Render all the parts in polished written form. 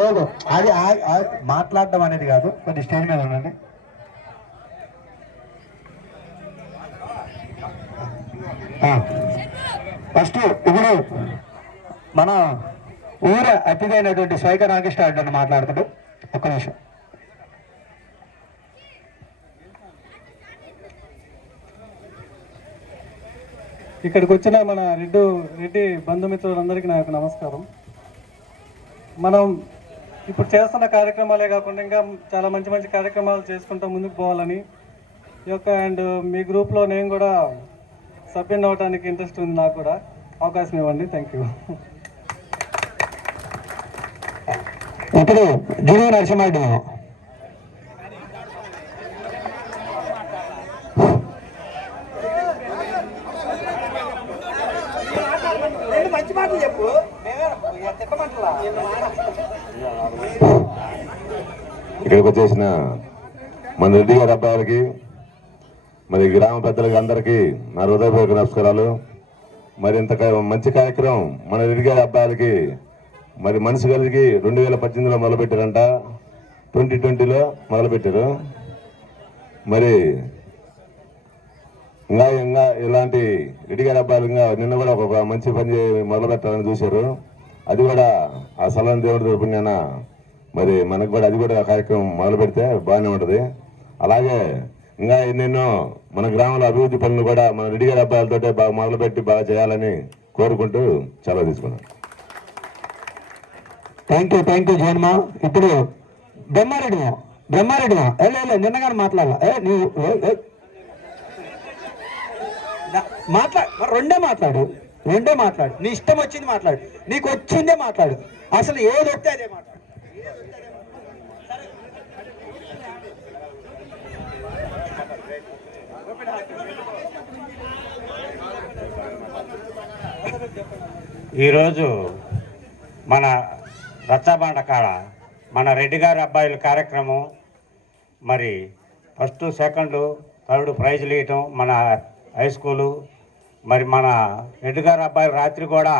లేదు అది మాట్లాడడం అనేది కాదు, కొద్ది స్టేజ్ మీద ఉండండి. ఫస్ట్ ఇప్పుడు మన ఊరు అతిథైనటువంటి స్వైక నాగేశ్వర రెడ్డి మాట్లాడుతాడు. ఒక్క నిమిషం. ఇక్కడికి వచ్చిన మన రెడ్డి బంధుమిత్రులందరికీ నా యొక్క నమస్కారం. మనం ఇప్పుడు చేస్తున్న కార్యక్రమాలే కాకుండా ఇంకా చాలా మంచి మంచి కార్యక్రమాలు చేసుకుంటూ ముందుకు పోవాలని ఈ యొక్క అండ్ మీ గ్రూప్లో నేను కూడా సభ్యుని అవ్వడానికి ఇంట్రెస్ట్ ఉంది. నాకు కూడా అవకాశం ఇవ్వండి. Thank you. ఇప్పుడు గిరి నరసింహారెడ్డి మంచి మాటలు చెప్పు. ఇక్కడికి వచ్చేసిన మన రెడ్డి గారి అబ్బాయిలకి, మరి గ్రామ పెద్దలకి అందరికీ నా హృదయపూర్వక నమస్కారాలు. మరి ఇంత మంచి కార్యక్రమం మన రెడ్డి గారి అబ్బాయిలకి మరి మనసు కలిగి 2018లో మొదలుపెట్టారంట, 2020లో మొదలుపెట్టారు. మరి ఇంకా ఇలాంటి రెడ్డి గారి అబ్బాయిలు ఇంకా నిన్న కూడా ఒక మంచి పని మొదలు పెట్టాలని చూశారు. అది కూడా ఆ సలహా దేవుడి పుణ్యాన మరి మనకు కూడా అది కూడా కార్యక్రమం మొదలు పెడితే బాగానే ఉంటుంది. అలాగే ఇంకా ఎన్నెన్నో మన గ్రామంలో అభివృద్ధి పనులు కూడా మన రెడ్డి గారి అబ్బాయిలతో బాగా మొదలుపెట్టి బాగా చేయాలని కోరుకుంటూ సెలవు తీసుకున్నాను. థ్యాంక్ యూ జయన్మా. ఇప్పుడు బ్రహ్మారెడ్డి నిన్నగానే మాట్లాడాల. రెండే మాట్లాడు. నీ ఇష్టం వచ్చింది మాట్లాడు, నీకు వచ్చిందే మాట్లాడు. అసలు ఏది వస్తే అదే మాట్లాడు. ఈరోజు మన రచ్చబండ కాడ మన రెడ్డి గారి అబ్బాయిల కార్యక్రమం, మరి ఫస్ట్ సెకండ్ థర్డ్ ప్రైజ్లు ఇవ్వటం మన హై స్కూలు. మరి మన రెడ్డి గారి అబ్బాయిలు రాత్రి కూడా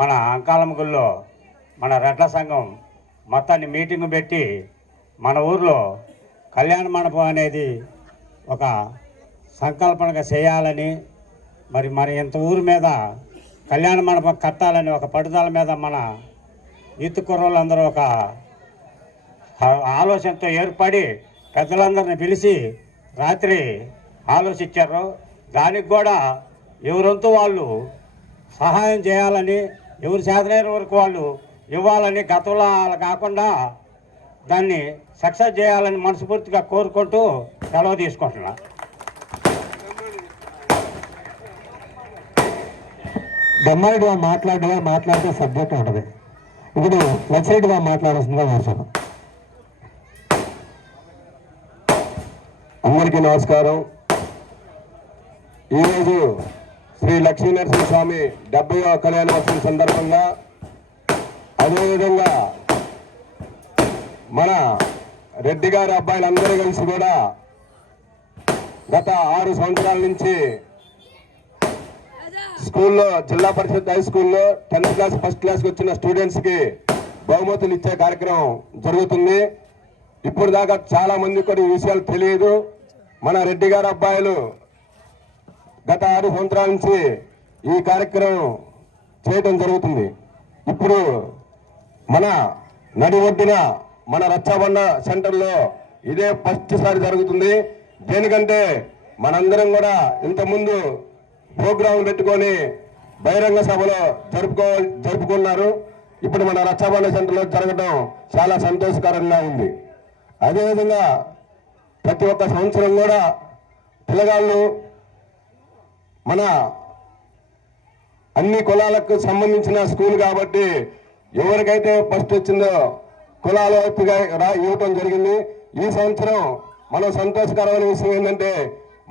మన అంకాలమ్మ గుళ్ళో మన రెడ్ల సంఘం మొత్తాన్ని మీటింగ్ పెట్టి మన ఊర్లో కళ్యాణ మండపం అనేది ఒక సంకల్పనగా చేయాలని, మరి ఇంత ఊరి మీద కళ్యాణ మండపం కట్టాలని ఒక పట్టుదల మీద మన ఈత కుర్రోళ్ళందరూ ఒక ఆలోచనతో ఏర్పడి పెద్దలందరిని పిలిచి రాత్రి ఆలోచించారు. దానికి కూడా ఎవరంతూ వాళ్ళు సహాయం చేయాలని, ఎవరు చేతనైన వరకు వాళ్ళు ఇవ్వాలని, గతంలో కాకుండా దాన్ని సక్సెస్ చేయాలని మనస్ఫూర్తిగా కోరుకుంటూ సెలవు తీసుకుంటున్నా. బ్రహ్మారెడ్డిగా మాట్లాడితే సబ్జెక్ట్ ఉంటుంది. ఇప్పుడు లక్ష్రెడ్డిగా మాట్లాడాల్సిందిగా కోరుతాను. అందరికీ నమస్కారం. ఈరోజు శ్రీ లక్ష్మీనరసింహస్వామి 70వ కళ్యాణోత్సవం సందర్భంగా, అదేవిధంగా మన రెడ్డి గారి అబ్బాయిలందరూ కలిసి కూడా గత 6 సంవత్సరాల నుంచి స్కూల్లో, జిల్లా పరిషత్ హై స్కూల్లో 10th క్లాస్ ఫస్ట్ క్లాస్కి వచ్చిన స్టూడెంట్స్కి బహుమతులు ఇచ్చే కార్యక్రమం జరుగుతుంది. ఇప్పుడు దాకా చాలా మంది కూడా ఈ విషయాలు తెలియదు. మన రెడ్డి గారి అబ్బాయిలు గత 6 సంవత్సరాల నుంచి ఈ కార్యక్రమం చేయడం జరుగుతుంది. ఇప్పుడు మన నడి ఒడ్డున మన రచ్చబండ సెంటర్లో ఇదే ఫస్ట్ సారి జరుగుతుంది. దేనికంటే మనందరం కూడా ఇంతకుముందు ప్రోగ్రాం పెట్టుకొని బహిరంగ సభలో జరుపుకున్నారు. ఇప్పుడు మన రచ్చబండ సెంటర్లో జరగడం చాలా సంతోషకరంగా ఉంది. అదేవిధంగా ప్రతి ఒక్క సంవత్సరం కూడా పిల్లగాళ్ళు మన అన్ని కులాలకు సంబంధించిన స్కూల్ కాబట్టి ఎవరికైతే ఫస్ట్ వచ్చిందో కులాల వైపుగా ఇవ్వటం జరిగింది. ఈ సంవత్సరం మనం సంతోషకరమైన విషయం ఏంటంటే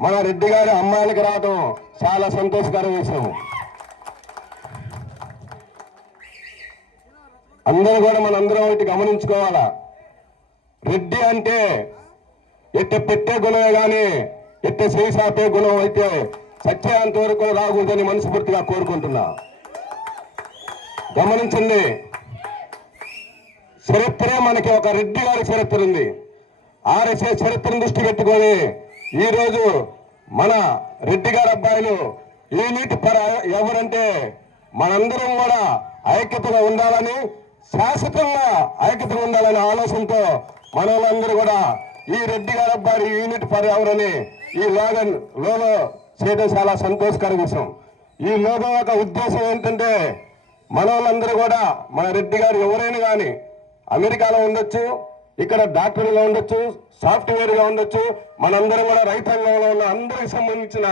మన రెడ్డి గారి అమ్మాయిలకు రావడం చాలా సంతోషకరమైన విషయం. అందరూ కూడా మనందరం ఒకటి గమనించుకోవాలా. రెడ్డి అంటే ఎట్ట పెట్టే గుణమే కానీ ఎట్ట చేసాపే గుణం అయితే సత్యాంత వరకు రాకూడదని మనస్ఫూర్తిగా కోరుకుంటున్నా. గమనించండి, చరిత్రే మనకి ఒక రెడ్డి గారి చరిత్ర ఉంది. ఆ చరిత్రను దృష్టి పెట్టుకొని ఈరోజు మన రెడ్డి గారి అబ్బాయిలు యూనిట్ ఎవరంటే మనందరం కూడా ఐక్యతగా ఉండాలని, శాశ్వతంగా ఐక్యతగా ఉండాలనే ఆలోచనతో మన వాళ్ళందరూ కూడా ఈ రెడ్డి గారి అబ్బాయి యూనిట్ ఫర్ ఎవరని ఈ లోగో చేయడం చాలా సంతోషకర విషయం. ఈ లోగో యొక్క ఉద్దేశం ఏంటంటే మన వాళ్ళందరూ కూడా మన రెడ్డి గారు ఎవరైనా కానీ అమెరికాలో ఉండొచ్చు, ఇక్కడ డాక్టర్గా ఉండొచ్చు, సాఫ్ట్వేర్గా ఉండొచ్చు, మనందరం కూడా రైతాంగంలో ఉన్న అందరికి సంబంధించిన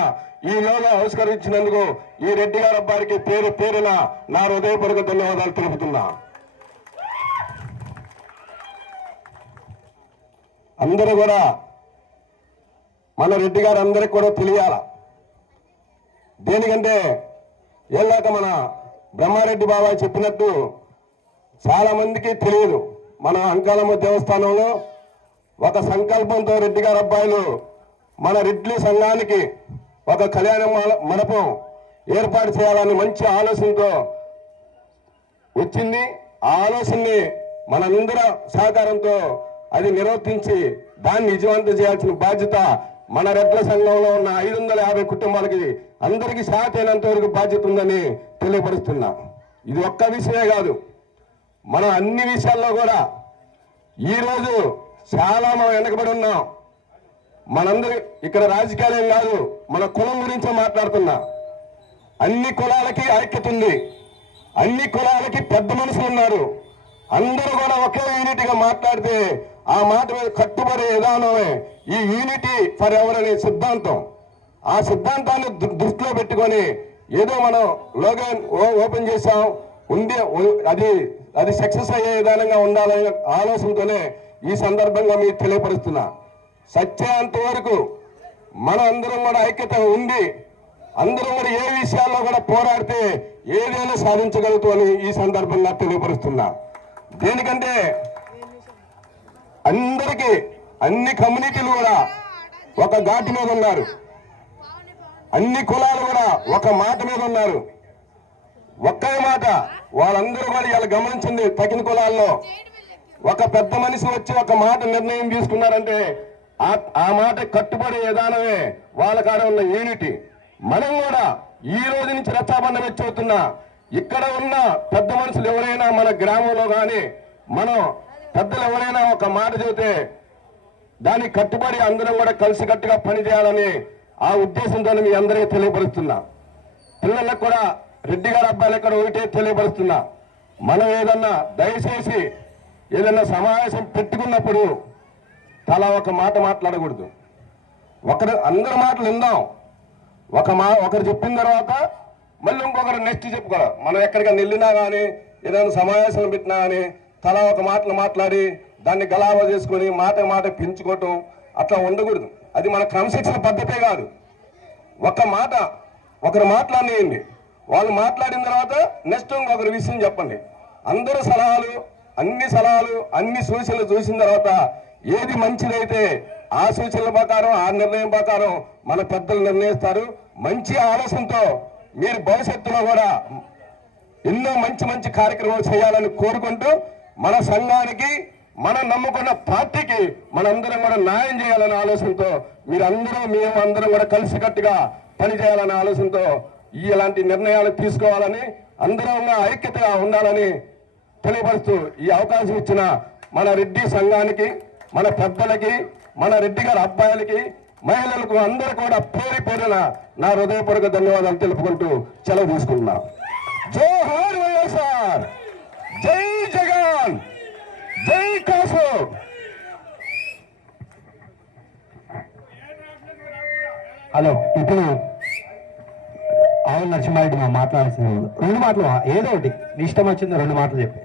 ఈ లోగో ఆవిష్కరించినందుకు ఈ రెడ్డి గారి అబ్బాయికి పేరు పేరున నా హృదయపూర్వక ధన్యవాదాలు తెలుపుతున్నా. అందరూ కూడా మన రెడ్డి గారు అందరికి కూడా తెలియాల. దేనికంటే ఏళ్ళాక మన బ్రహ్మారెడ్డి బాబాయ్ చెప్పినట్టు చాలా మందికి తెలియదు. మన అంకాలమ్మ దేవస్థానంలో ఒక సంకల్పంతో రెడ్డి గారి అబ్బాయిలు మన రెడ్డి సంఘానికి ఒక కళ్యాణ మండపం ఏర్పాటు చేయాలని మంచి ఆలోచనతో వచ్చింది. ఆ ఆలోచనని మనందరి సహకారంతో అది నిర్వర్తించి దాన్ని విజయవంతం చేయాల్సిన బాధ్యత మన రెడ్ల సంఘంలో ఉన్న 550 కుటుంబాలకి అందరికీ సాధ్యమైనంత వరకు బాధ్యత ఉందని తెలియపరుస్తున్నా. ఇది ఒక్క విషయమే కాదు, మనం అన్ని విషయాల్లో కూడా ఈరోజు చాలా మనం వెనకబడి ఉన్నాం. మనందరి ఇక్కడ రాజకీయాలేం కాదు, మన కులం గురించే మాట్లాడుతున్నా. అన్ని కులాలకి ఐక్యత ఉంది, అన్ని కులాలకి పెద్ద మనుషులు ఉన్నారు. అందరూ కూడా ఒకే యూనిటీగా మాట్లాడితే ఆ మాట మీద కట్టుబడే విధానమే ఈ యూనిటీ ఫర్ ఎవర్ అనే సిద్ధాంతం. ఆ సిద్ధాంతాన్ని దృష్టిలో పెట్టుకొని ఏదో మనం లోగో ఓపెన్ చేసాం ఉంది, అది సక్సెస్ అయ్యే విధానంగా ఉండాలనే ఆలోచనతోనే ఈ సందర్భంగా మీకు తెలియపరుస్తున్నా. సత్యాంత వరకు మనం అందరం కూడా ఐక్యత ఉండి అందరం కూడా ఏ విషయాల్లో కూడా పోరాడితే ఏదైనా సాధించగలుగుతామని ఈ సందర్భంగా తెలియపరుస్తున్నా. దేనికంటే అందరికీ అన్ని కమ్యూనిటీలు కూడా ఒక ఘాటి మీద ఉన్నారు, అన్ని కులాలు కూడా ఒక మాట మీద ఉన్నారు. ఒకే మాట వాళ్ళందరూ కూడా ఇలా గమనించండి. తగిన కులాల్లో ఒక పెద్ద మనిషి వచ్చి ఒక మాట నిర్ణయం తీసుకున్నారంటే ఆ మాట కట్టుబడే విధానమే వాళ్ళ కాడ ఉన్న యూనిటీ. మనం కూడా ఈ రోజు నుంచి రచ్చాబండ వెచ్చవుతున్నా ఇక్కడ ఉన్న పెద్ద మనుషులు ఎవరైనా మన గ్రామంలో కానీ మనం పెద్దలు ఎవరైనా ఒక మాట చెబితే దానికి కట్టుబడి అందరం కూడా కలిసికట్టుగా పనిచేయాలని ఆ ఉద్దేశంతో మీ అందరికీ తెలియపరుస్తున్నా. పిల్లలకు కూడా రెడ్డి గారి అబ్బాయిలు ఇక్కడ ఒకటే తెలియపరుస్తున్నా. మనం ఏదన్నా దయచేసి ఏదన్నా సమావేశం పెట్టుకున్నప్పుడు తలా ఒక మాట మాట్లాడకూడదు. అందరి మాటలు విందాం. ఒకరు చెప్పిన తర్వాత మళ్ళీ ఇంకొకరు నెక్స్ట్ చెప్పుకోవాలి. మనం ఎక్కడికైనా వెళ్ళినా కానీ ఏదైనా సమావేశం పెట్టినా కానీ తలా ఒక మాటలు మాట్లాడి దాన్ని గలాబా చేసుకొని మాట పెంచుకోవటం అట్లా ఉండకూడదు. అది మన క్రమశిక్షణ పద్ధతే కాదు. ఒక మాట ఒకరు మాట్లాడియండి, వాళ్ళు మాట్లాడిన తర్వాత నెక్స్ట్ ఇంకొకరి విషయం చెప్పండి. అందరూ అన్ని సూచనలు చూసిన తర్వాత ఏది మంచిదైతే ఆ సూచనల ప్రకారం ఆ నిర్ణయం ప్రకారం మన పెద్దలు నిర్ణయిస్తారు. మంచి ఆలోచనతో మీరు భవిష్యత్తులో కూడా ఎన్నో మంచి కార్యక్రమాలు చేయాలని కోరుకుంటూ మన సంఘానికి మనం నమ్ముకున్న పార్టీకి మనందరం కూడా న్యాయం చేయాలనే ఆలోచనతో మేమందరం కూడా కలిసికట్టుగా పనిచేయాలనే ఆలోచనతో ఇలాంటి నిర్ణయాలు తీసుకోవాలని అందరం ఐక్యతగా ఉండాలని తెలియపరుస్తూ ఈ అవకాశం ఇచ్చిన మన రెడ్డి సంఘానికి, మన పెద్దలకి, మన రెడ్డి గారి అబ్బాయిలకి, మహిళలకు అందరూ కూడా పేరున నా హృదయపూర్వక ధన్యవాదాలు తెలుపుకుంటూ సెలవు తీసుకుంటున్నా. జోహార్ వైఎస్ఆర్, జై జగన్, జై కాసు. హలో, ఇప్పుడు ఆవుల నరసింహారెడ్డి మా మాట్లాడాల్సింది 2 మాటలు, ఏదో ఒకటి నీ ఇష్టం వచ్చింది 2 మాటలు చెప్పి.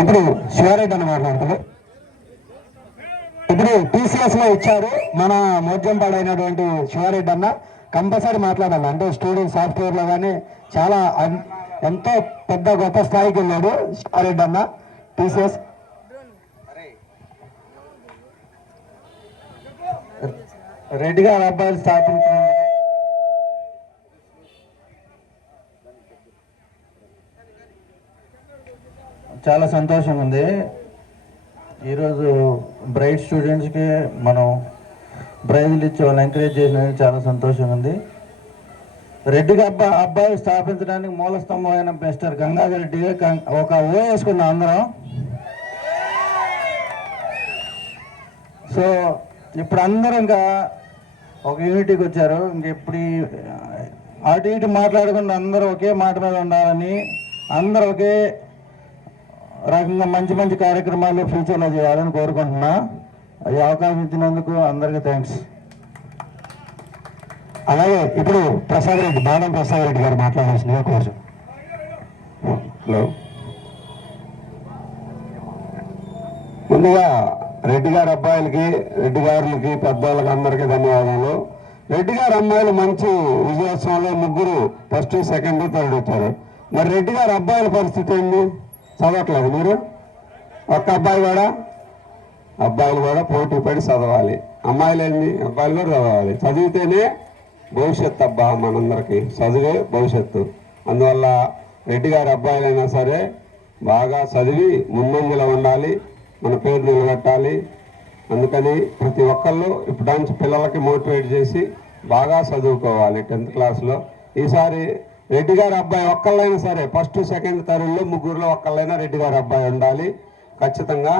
ఇప్పుడు శివారెడ్డి అని మాట్లాడతారు. ఇప్పుడు టీసీఎస్ లో ఇచ్చారు మన మోద్యంపాడు అయినటువంటి శివారెడ్డి అన్న కంపల్సరీ మాట్లాడాలి. అంటే స్టూడెంట్ సాఫ్ట్వేర్ లో కానీ చాలా ఎంతో పెద్ద గొప్ప స్థాయికి వెళ్ళాడు శివారెడ్డి అన్న టీసీఎస్. రెడ్డి గారి అబ్బాయిలు స్థాపించినందుకు చాలా సంతోషంగా ఉంది. ఈరోజు బ్రైట్ స్టూడెంట్స్కి మనం ప్రైజులు ఇచ్చి వాళ్ళని ఎంకరేజ్ చేసినందుకు చాలా సంతోషంగా ఉంది. రెడ్డిగా అబ్బాయి స్థాపించడానికి మూల స్తంభమైన మిస్టర్ గంగాధర్ రెడ్డిగా ఒక ఓ వేసుకున్నాం అందరం. సో ఇప్పుడు అందరూ ఇంకా ఒక యూనిటీకి వచ్చారు. ఇంక ఇప్పుడు అటు ఇటు మాట్లాడకుండా అందరూ ఒకే మాట మీద ఉండాలని, అందరూ ఒకే రకంగా మంచి మంచి కార్యక్రమాలు ఫ్యూచర్లో చేయాలని కోరుకుంటున్నా. ఈ అవకాశం ఇచ్చినందుకు అందరికీ థ్యాంక్స్. అలాగే ఇప్పుడు ప్రసాద్ రెడ్డి, బాణం ప్రసాద్ రెడ్డి గారు మాట్లాడాల్సిందిగా కోరు. హలో, ముందుగా రెడ్డి గారి అబ్బాయిలకి, రెడ్డి గారులకి, పెద్దవాళ్ళకి అందరికీ ధన్యవాదాలు. రెడ్డి గారి అమ్మాయిలు మంచి విజయోత్సవంలో ముగ్గురు ఫస్ట్, సెకండ్, థర్డ్ వచ్చారు. మరి రెడ్డి గారి అబ్బాయిల పరిస్థితి ఏంది? చదవట్లేదు మీరు? ఒక్క అబ్బాయిలు కూడా పోటీ పడి చదవాలి. అమ్మాయిలు ఏంది? అబ్బాయిలు కూడా చదవాలి. చదివితేనే భవిష్యత్తు అబ్బా, మనందరికీ చదివే భవిష్యత్తు. అందువల్ల రెడ్డి గారి అబ్బాయిలైనా సరే బాగా చదివి ముందంజలో ఉండాలి, మన పేరు నిలబెట్టాలి. అందుకని ప్రతి ఒక్కళ్ళు ఇప్పుడు పిల్లలకి మోటివేట్ చేసి బాగా చదువుకోవాలి 10th క్లాస్లో. ఈసారి రెడ్డి గారి అబ్బాయి ఒక్కళ్ళైనా సరే ఫస్ట్, సెకండ్, థర్డ్లో ముగ్గురులో ఒక్కళ్ళైనా రెడ్డి గారి అబ్బాయి ఉండాలి ఖచ్చితంగా.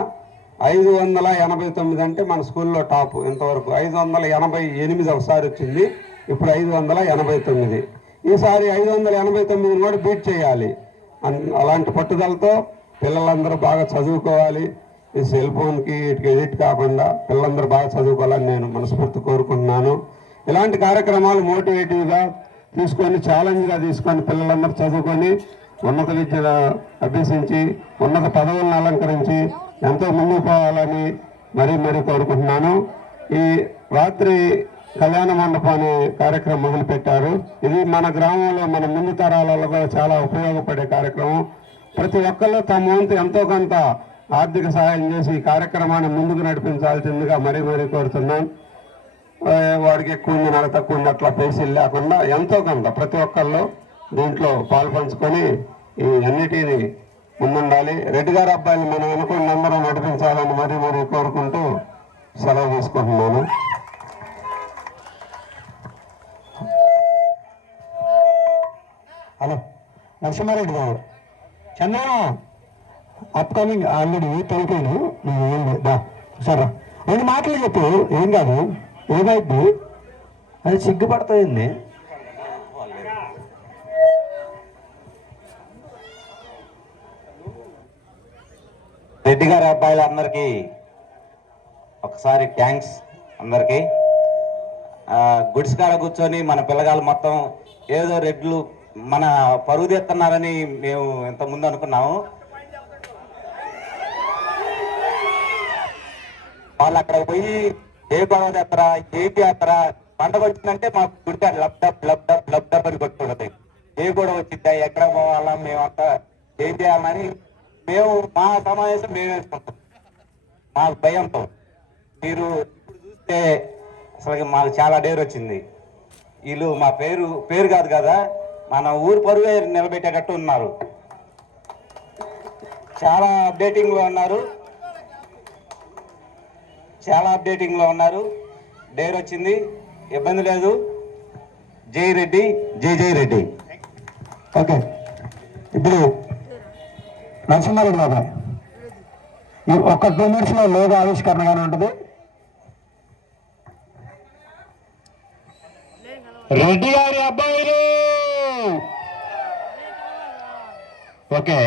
589 అంటే మన స్కూల్లో టాప్ ఇంతవరకు. 588 ఒకసారి వచ్చింది, ఇప్పుడు 589. ఈసారి 589 కూడా బీట్ చేయాలి. అలాంటి పట్టుదలతో పిల్లలందరూ బాగా చదువుకోవాలి. ఈ సెల్ ఫోన్కి వీటికి ఎడిట్ కాకుండా పిల్లలందరూ బాగా చదువుకోవాలని నేను మనస్ఫూర్తి కోరుకుంటున్నాను. ఇలాంటి కార్యక్రమాలు మోటివేటివ్గా తీసుకొని, ఛాలెంజ్గా తీసుకొని పిల్లలందరూ చదువుకొని ఉన్నత విద్య అభ్యసించి ఉన్నత పదవులను అలంకరించి ఎంతో ముందుకు పోవాలని మరీ కోరుకుంటున్నాను. ఈ రాత్రి కళ్యాణ మండపం అనే కార్యక్రమం మొదలుపెట్టారు. ఇది మన గ్రామంలో, మన ముందు తరాలలో కూడా చాలా ఉపయోగపడే కార్యక్రమం. ప్రతి ఒక్కళ్ళు తమ వంతు ఎంతో కొంత ఆర్థిక సహాయం చేసి ఈ కార్యక్రమాన్ని ముందుకు నడిపించాల్సిందిగా మరీ కోరుతున్నాను. వాడికి ఎక్కువ ఉంది, నాకు తక్కువ ఉంది అట్లా పేసీలు లేకుండా ఎంతో కొంత ప్రతి ఒక్కళ్ళు దీంట్లో పాల్పంచుకొని ఈ అన్నిటిని ముందుండాలి. రెడ్డి గారి అబ్బాయిని మనం అనుకుని అందరూ నడిపించాలని మరీ కోరుకుంటూ సెలవు తీసుకుంటున్నాను. హలో, నరసింహారెడ్డి గారు, చంద్ర అప్కమింగ్ ఆల్రెడీ తెలిపాను. నువ్వు దా సరే 2 మాటలు చెప్పు, ఏం కాదు, ఏమైంది అది సిగ్గుపడతాయింది. రెడ్డి గారి అబ్బాయిలందరికీ ఒకసారి థ్యాంక్స్. అందరికీ గుడిసెకాడ కూర్చొని మన పిల్లగాళ్ళు మొత్తం ఏదో రెడ్లు మన పరుగు తీస్తున్నారని మేము ఇంతకుముందు అనుకున్నాము. వాళ్ళు అక్కడ పోయి ఏ గొడవ తెత్తరా, ఏంటి చేస్తారా, పండగ వచ్చిందంటే మాకు గుడికాడ లబ్డబ్ అని కొట్టుకుంటుంది. ఏ గొడవ వచ్చిందా, ఎక్కడ పోవాలా, మేమంతా ఏం చేయాలని మేము మా సమావేశం మేము వేసుకుంటాం మా భయంతో. మీరు ఇప్పుడు చూస్తే అసలు మాకు చాలా డేర్ వచ్చింది. వీళ్ళు మా పేరు కాదు కదా, మన ఊరు పరువే నిలబెట్టేటట్టు ఉన్నారు. చాలా అప్డేటింగ్లో ఉన్నారు. డేర్ వచ్చింది, ఇబ్బంది లేదు. జై రెడ్డి, జై రెడ్డి. ఓకే, ఇప్పుడు నరసింహారెడ్డి బాబాయ్ ఈ ఒక్క 2 minutesలో లోగో ఆవిష్కరణగానే ఉంటుంది. రెడ్డి గారి అబ్బాయిలు. ఓకే,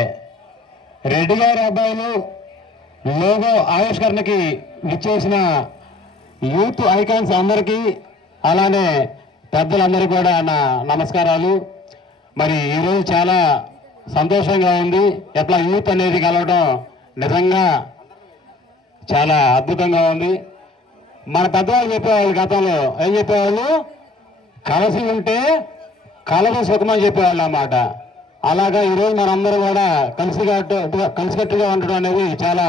రెడ్డి గారి అబ్బాయిలు లోగో ఆవిష్కరణకి విచ్చేసిన యూత్ ఐకాన్స్ అందరికీ, అలానే పెద్దలందరికీ కూడా నా నమస్కారాలు. మరి ఈరోజు చాలా సంతోషంగా ఉంది. ఎట్లా యూత్ అనేది కలవడం నిజంగా చాలా అద్భుతంగా ఉంది. మన పెద్దవాళ్ళు చెప్పేవాళ్ళు, గతంలో ఏం చెప్పేవాళ్ళు, కలిసి ఉంటే కలసి సుఖమని చెప్పేవాళ్ళు అన్నమాట. అలాగా ఈరోజు మనందరూ కూడా కలిసికట్టుగా ఉండడం అనేది చాలా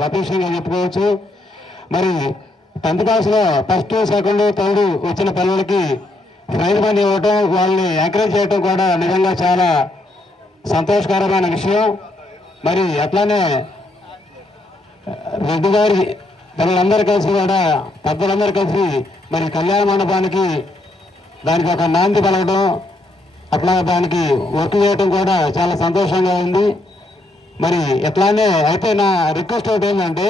గొప్ప విషయంగా చెప్పుకోవచ్చు. మరి 10th క్లాస్లో ఫస్ట్ సెకండ్ థర్డ్ వచ్చిన పిల్లలకి ప్రైజ్ మనీ ఇవ్వటం, వాళ్ళని ఎంకరేజ్ చేయటం కూడా నిజంగా చాలా సంతోషకరమైన విషయం. మరి అట్లానే రెడ్డి గారి పిల్లలందరూ కలిసి కూడా పెద్దలందరూ కలిసి మరి కళ్యాణ మండపానికి దానికి ఒక నాంది పలకడం, అట్లా దానికి వర్క్ చేయటం కూడా చాలా సంతోషంగా ఉంది. మరి ఎట్లానే అయితే నా రిక్వెస్ట్ ఒకటి ఏంటంటే,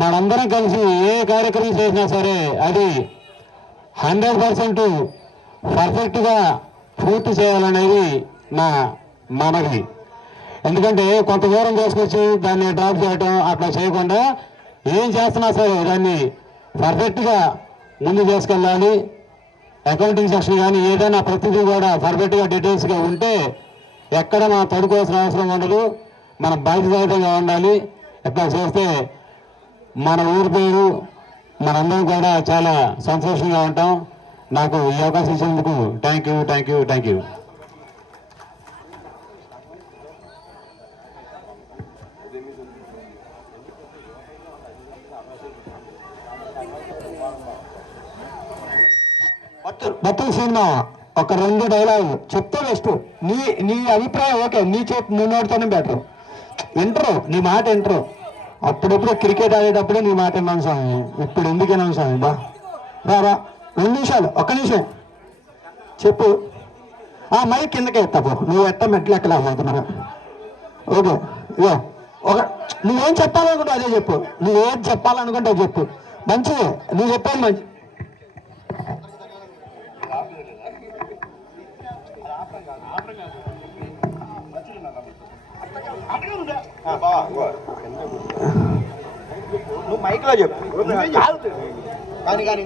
మనందరం కలిసి ఏ కార్యక్రమం చేసినా సరే అది 100% పర్ఫెక్ట్గా పూర్తి చేయాలనేది నా మనవి. ఎందుకంటే కొంత దూరం తీసుకొచ్చి దాన్ని డ్రాప్ చేయటం అట్లా చేయకుండా ఏం చేస్తున్నా సరే దాన్ని పర్ఫెక్ట్గా ముందు తీసుకెళ్ళాలి. అకౌంటింగ్ సెక్షన్ కానీ ఏదైనా ప్రతిదీ కూడా పర్ఫెక్ట్గా డీటెయిల్స్గా ఉంటే ఎక్కడ మనం తడుకోవాల్సిన అవసరం ఉండదు. మన బాధ్యతగా ఉండాలి. ఎట్లా చేస్తే మన ఊరి పేరు మనందరం కూడా చాలా సంతోషంగా ఉంటాం. నాకు ఈ అవకాశం ఇచ్చినందుకు thank you, thank you, thank you. బతుల్ సినిమా ఒక 2 డైలాగులు చెప్తే బెస్ట్. నీ అభిప్రాయం ఓకే, నీ నోటితోనే బెటర్. వింటరు, నీ మాట వింటరు. అప్పుడప్పుడు క్రికెట్ ఆడేటప్పుడే నీ మాట విన్నాను స్వామి, ఇప్పుడు ఎందుకు విన్నాను స్వామి? రా 2 నిమిషాలు, 1 నిమిషం చెప్పు. మైక్ కిందకే ఎత్తాపు, నువ్వు మెట్లు ఎక్కలా అవుతున్నావు. ఓకే, ఇగో నువ్వేం చెప్పాలనుకుంటే అదే చెప్పు. నువ్వేం చెప్పాలనుకుంటే అది చెప్పు. మంచిదే, నువ్వు చెప్పాలి మంచి. నువ్వు మైక్ లో చెప్పు. కానీ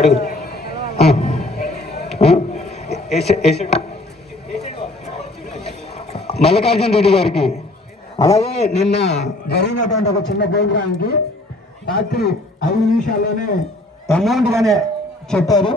అడుగు. మల్లికార్జున రెడ్డి గారికి, అలాగే నిన్న జరిగినటువంటి ఒక చిన్న ప్రోగ్రాంకి రాత్రి 5 నిమిషాల్లోనే అమౌంట్ గానే చెప్పారు.